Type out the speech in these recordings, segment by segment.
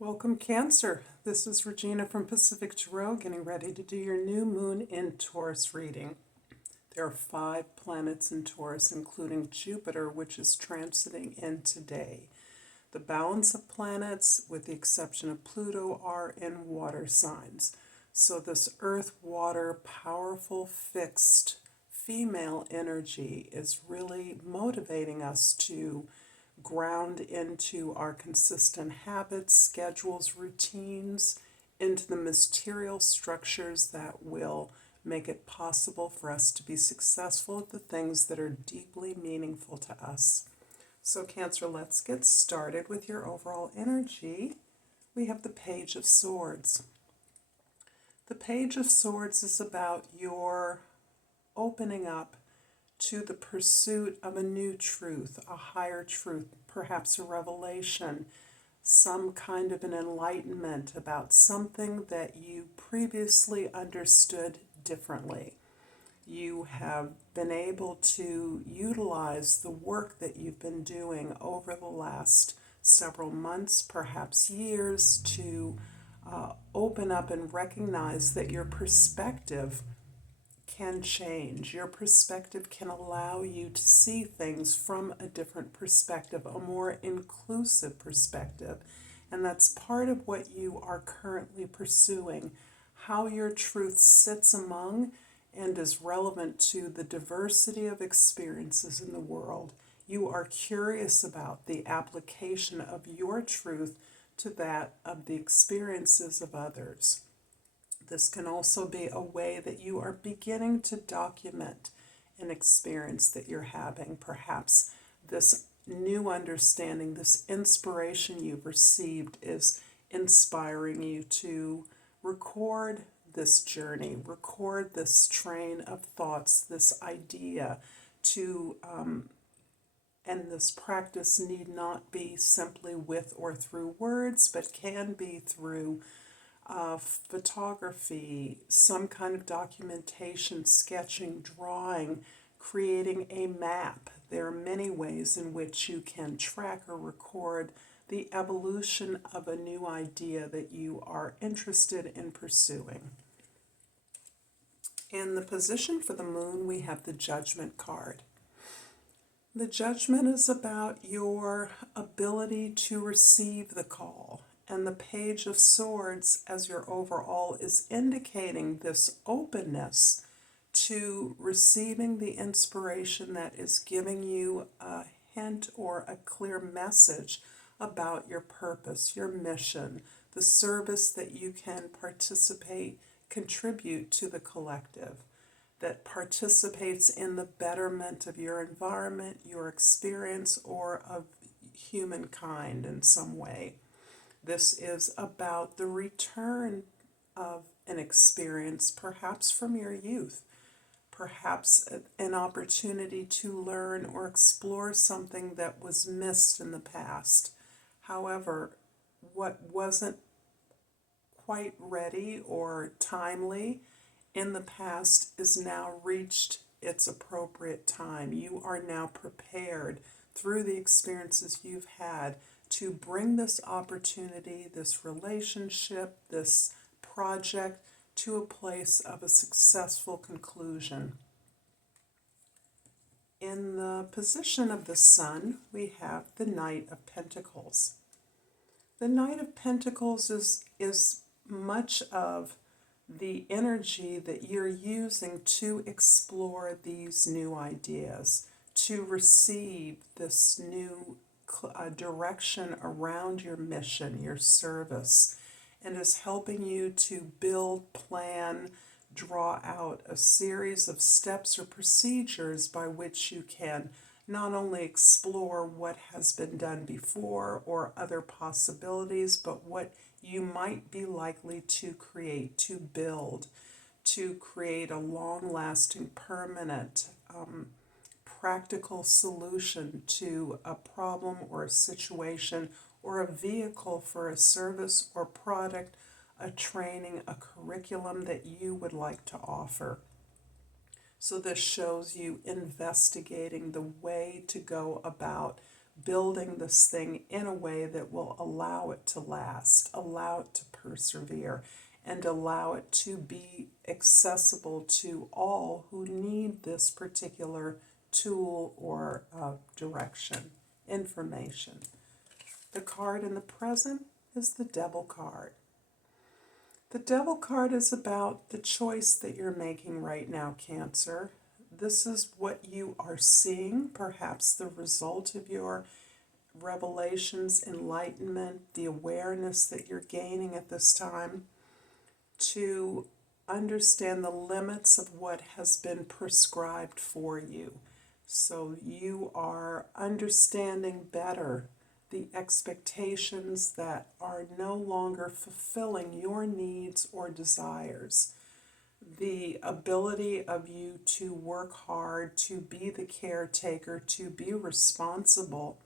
Welcome, Cancer. This is Regina from Pacific Tarot, getting ready to do your new moon in Taurus reading. There are 5 planets in Taurus, including Jupiter, which is transiting in today. The balance of planets, with the exception of Pluto, are in water signs. So this earth, water, powerful, fixed female energy is really motivating us to ground into our consistent habits, schedules, routines, into the material structures that will make it possible for us to be successful at the things that are deeply meaningful to us. So, Cancer, let's get started with your overall energy. We have the Page of Swords. The Page of Swords is about your opening up to the pursuit of a new truth, a higher truth, perhaps a revelation, some kind of an enlightenment about something that you previously understood differently. You have been able to utilize the work that you've been doing over the last several months, perhaps years, to open up and recognize that your perspective can change. Your perspective can allow you to see things from a different perspective, a more inclusive perspective. And that's part of what you are currently pursuing, how your truth sits among and is relevant to the diversity of experiences in the world. You are curious about the application of your truth to that of the experiences of others. This can also be a way that you are beginning to document an experience that you're having. Perhaps this new understanding, this inspiration you've received is inspiring you to record this journey, record this train of thoughts, this idea to, and this practice need not be simply with or through words, but can be through photography, some kind of documentation, sketching, drawing, creating a map. There are many ways in which you can track or record the evolution of a new idea that you are interested in pursuing. In the position for the moon, we have the Judgment card. The Judgment is about your ability to receive the call. And the Page of Swords, as your overall, is indicating this openness to receiving the inspiration that is giving you a hint or a clear message about your purpose, your mission, the service that you can participate, contribute to the collective, that participates in the betterment of your environment, your experience, or of humankind in some way. This is about the return of an experience, perhaps from your youth, perhaps an opportunity to learn or explore something that was missed in the past. However, what wasn't quite ready or timely in the past is now reached its appropriate time. You are now prepared through the experiences you've had to bring this opportunity, this relationship, this project to a place of a successful conclusion. In the position of the Sun, we have the Knight of Pentacles. The Knight of Pentacles is much of the energy that you're using to explore these new ideas, to receive this new direction around your mission, your service, and is helping you to build, plan, draw out a series of steps or procedures by which you can not only explore what has been done before or other possibilities, but what you might be likely to create, to build, to create a long-lasting, permanent, practical solution to a problem or a situation or a vehicle for a service or product, a training, a curriculum that you would like to offer. So this shows you investigating the way to go about building this thing in a way that will allow it to last, allow it to persevere, and allow it to be accessible to all who need this particular tool or direction, information. The card in the present is the Devil card. The Devil card is about the choice that you're making right now, Cancer. This is what you are seeing, perhaps the result of your revelations, enlightenment, the awareness that you're gaining at this time, to understand the limits of what has been prescribed for you. So you are understanding better the expectations that are no longer fulfilling your needs or desires. The ability of you to work hard, to be the caretaker, to be responsible,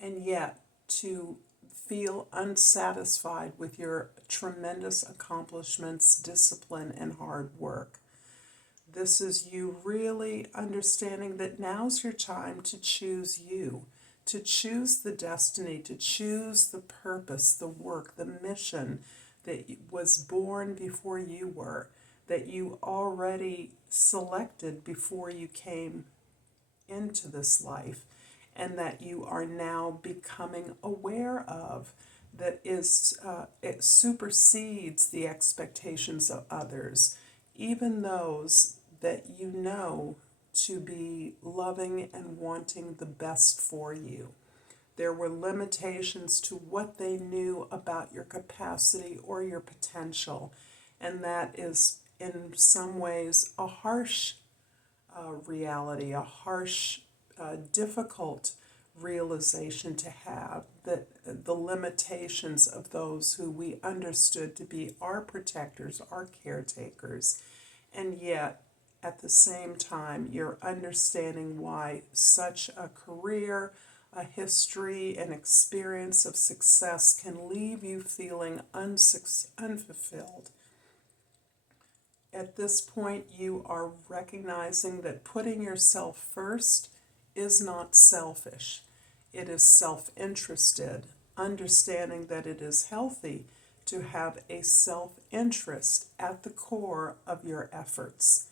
and yet to feel unsatisfied with your tremendous accomplishments, discipline, and hard work. This is you really understanding that now's your time to choose you, to choose the destiny, to choose the purpose, the work, the mission that was born before you were, that you already selected before you came into this life, and that you are now becoming aware of, that it supersedes the expectations of others, even those that you know to be loving and wanting the best for you. There were limitations to what they knew about your capacity or your potential, and that is in some ways a harsh reality, a harsh, difficult realization to have, that the limitations of those who we understood to be our protectors, our caretakers, and yet at the same time you're understanding why such a career, a history, an experience of success can leave you feeling unfulfilled. At this point, you are recognizing that putting yourself first is not selfish. It is self-interested, understanding that it is healthy to have a self-interest at the core of your efforts.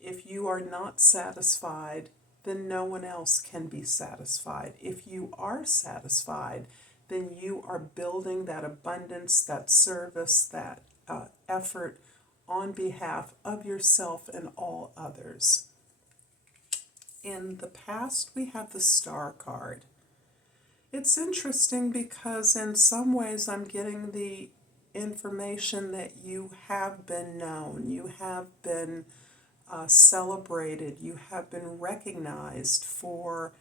If you are not satisfied, then no one else can be satisfied. If you are satisfied, then you are building that abundance, that service, that effort on behalf of yourself and all others. In the past, we have the Star card. It's interesting because in some ways I'm getting the information that you have been known, you have been celebrated, you have been recognized for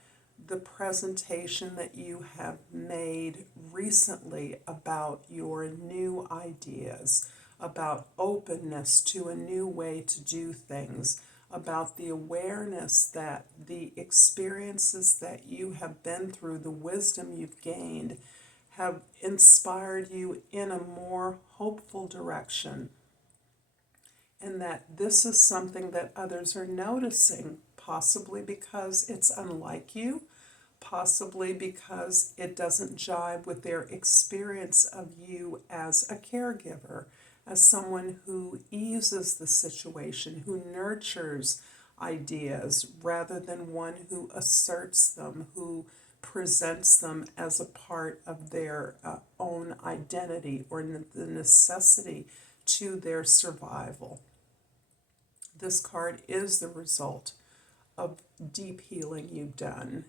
the presentation that you have made recently about your new ideas, about openness to a new way to do things, about the awareness that the experiences that you have been through, the wisdom you've gained, have inspired you in a more hopeful direction. And that this is something that others are noticing, possibly because it's unlike you, possibly because it doesn't jibe with their experience of you as a caregiver, as someone who eases the situation, who nurtures ideas rather than one who asserts them, who presents them as a part of their own identity or the necessity to their survival. This card is the result of deep healing you've done,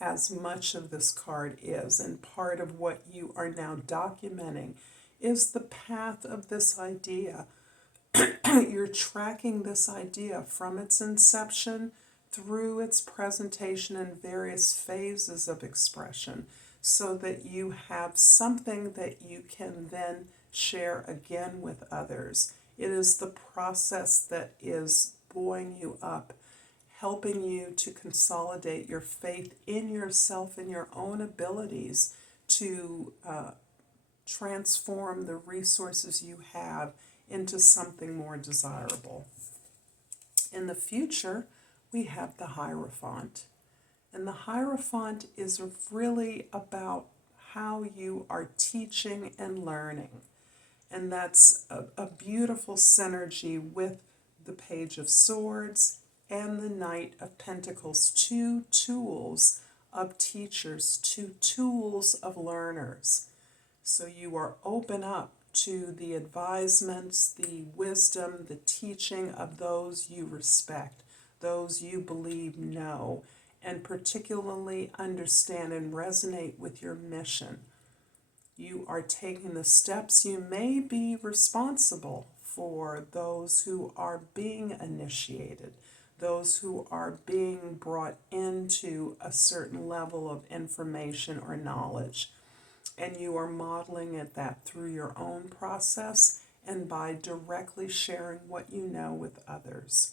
as much of this card is, and part of what you are now documenting is the path of this idea. You're tracking this idea from its inception through its presentation in various phases of expression, so that you have something that you can then share again with others. It is the process that is buoying you up, helping you to consolidate your faith in yourself and your own abilities to transform the resources you have into something more desirable. In the future, we have the Hierophant. And the Hierophant is really about how you are teaching and learning. And that's a beautiful synergy with the Page of Swords and the Knight of Pentacles, two tools of teachers, two tools of learners. So you are open up to the advisements, the wisdom, the teaching of those you respect, those you believe know, and particularly understand and resonate with your mission. You are taking the steps. You may be responsible for those who are being initiated, those who are being brought into a certain level of information or knowledge. And you are modeling it that through your own process and by directly sharing what you know with others.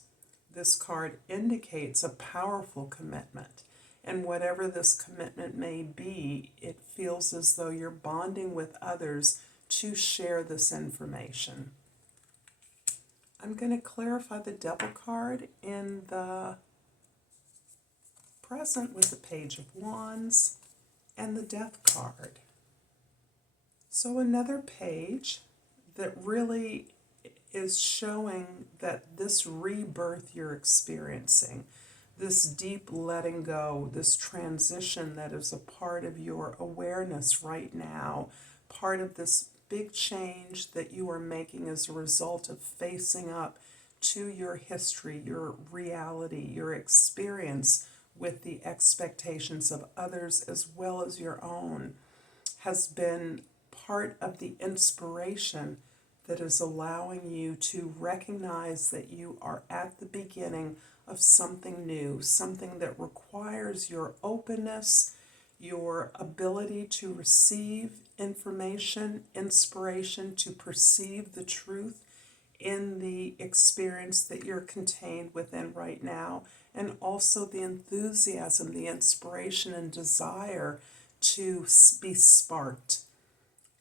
This card indicates a powerful commitment. And whatever this commitment may be, it feels as though you're bonding with others to share this information. I'm going to clarify the Devil card in the present with the Page of Wands and the Death card. So another page that really is showing that this rebirth you're experiencing, this deep letting go, this transition that is a part of your awareness right now, part of this big change that you are making as a result of facing up to your history, your reality, your experience with the expectations of others as well as your own, has been part of the inspiration that is allowing you to recognize that you are at the beginning of something new, something that requires your openness, your ability to receive information, inspiration, to perceive the truth in the experience that you're contained within right now, and also the enthusiasm, the inspiration and desire to be sparked,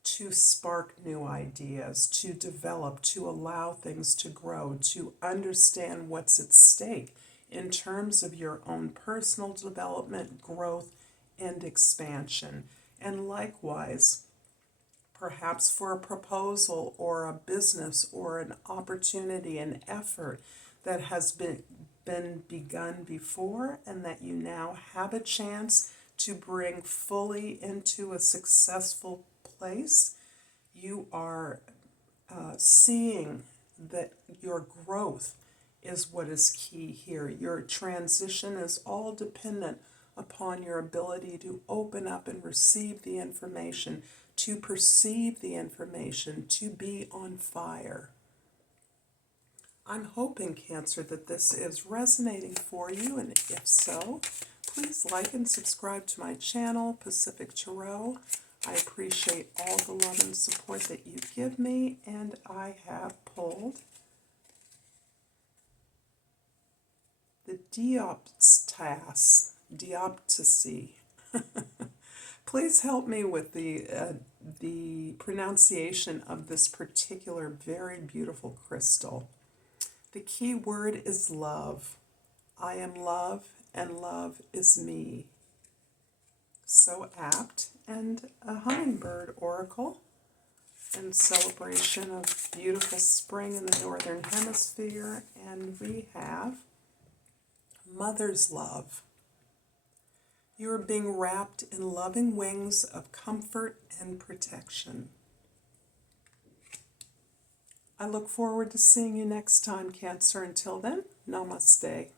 to spark new ideas, to develop, to allow things to grow, to understand what's at stake in terms of your own personal development, growth, and expansion. And likewise, perhaps for a proposal or a business or an opportunity, an effort that has been begun before and that you now have a chance to bring fully into a successful place, you are seeing that your growth is what is key here. Your transition is all dependent upon your ability to open up and receive the information, to perceive the information, to be on fire. I'm hoping, Cancer, that this is resonating for you, and if so, please like and subscribe to my channel, Pacific Tarot. I appreciate all the love and support that you give me, and I have pulled the Dioptasy. Please help me with the pronunciation of this particular very beautiful crystal. The key word is love. I am love, and love is me. So apt. And a hummingbird oracle in celebration of beautiful spring in the Northern Hemisphere. And we have mother's love. You are being wrapped in loving wings of comfort and protection. I look forward to seeing you next time, Cancer. Until then, Namaste.